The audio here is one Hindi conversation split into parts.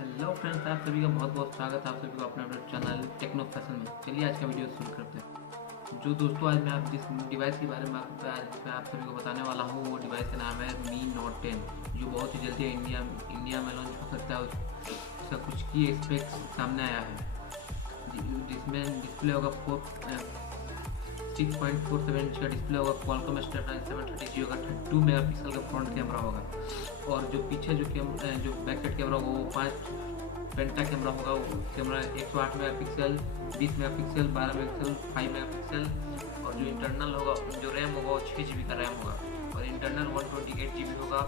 हेलो फ्रेंड्स, आप सभी का बहुत बहुत स्वागत है आप सभी को अपने अपने चैनल टेक्नो फैशन में। चलिए आज का वीडियो शुरू करते हैं। जो दोस्तों आज मैं आप जिस डिवाइस के बारे में आज मैं आप सभी को बताने वाला हूँ वो डिवाइस का नाम है मी नोट 10, जो बहुत ही जल्दी इंडिया में लॉन्च हो सकता है। उसका कुछ की स्पेक्स सामने आया है, जिसमें डिस्प्ले होगा 6.47 इंच का डिस्प्ले होगा। क्वालकॉम स्नैपड्रैगन 730 होगा। 32 मेगापिक्सल का फ्रंट कैमरा होगा और जो पीछे जो बैक साइड कैमरा होगा वो 5 पेंटा कैमरा होगा। वो camera 108 megapixel, 20 megapixel, 12 megapixel, 5 megapixel. और जो इंटरनल होगा, जो रैम होगा वो 6 GB का रैम होगा और इंटरनल 128 GB होगा।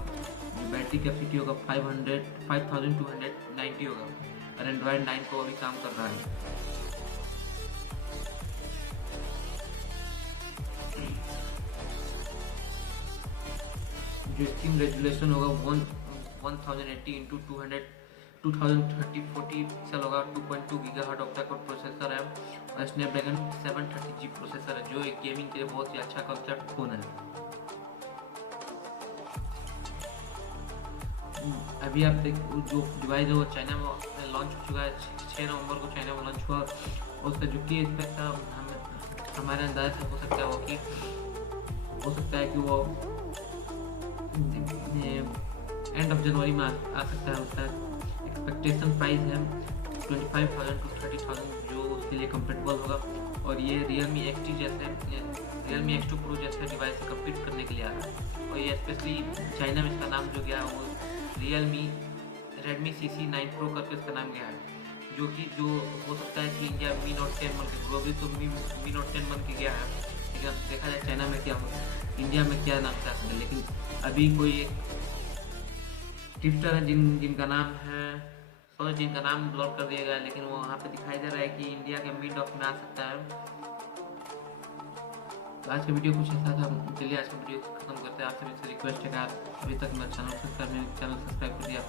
जो बैटरी कैपेसिटी होगा 5290 होगा और एंड्रॉयड 9 को अभी काम कर रहा है। जो स्क्रीन रेजोल्यूशन होगा 1080 इंटू 2030 40 पिक्सल होगा। 2.2 गीगाहर्ट्ज ऑक्टा कोर प्रोसेसर है और स्नैपड्रैगन 730G प्रोसेसर है, जो एक गेमिंग के लिए बहुत ही अच्छा कॉन्सेप्ट फोन है। अभी आप देख, जो डिवाइस है वो चाइना में लॉन्च हो चुका है। 6 नवंबर को चाइना में लॉन्च हुआ और उसका जो की स्पेक्ट था हमारे अंदाज से हो सकता है कि वो एंड ऑफ जनवरी में आ सकता है। उसका एक्सपेक्टेशन प्राइस है 25,000 to 30,000, जो उसके लिए कंपेटेबल होगा। और ये Realme X2 Pro जैसे डिवाइस से कम्पीट करने के लिए आ रहा है। और ये स्पेशली चाइना में इसका नाम जो गया है वो Redmi CC9 Pro करके इसका नाम गया है, जो हो सकता है कि इंडिया Mi Note 10 बन के, ग्लोबली तो Mi Note 10 बन के गया है, लेकिन अब देखा जाए चाइना में क्या होगा, इंडिया में क्या नाम क्या है। लेकिन अभी कोई एक टिप्टर है जिनका नाम है जिनका नाम ब्लॉक कर दिया गया है, लेकिन वो वहाँ पे दिखाई दे रहा है कि इंडिया के मिड ऑफ में आ सकता है। तो आज का वीडियो कुछ ऐसा था। चलिए आज का वीडियो खत्म करते हैं। आप सभी से रिक्वेस्ट है कि आप अभी तक मेरा चैनल सब्सक्राइब कर दिया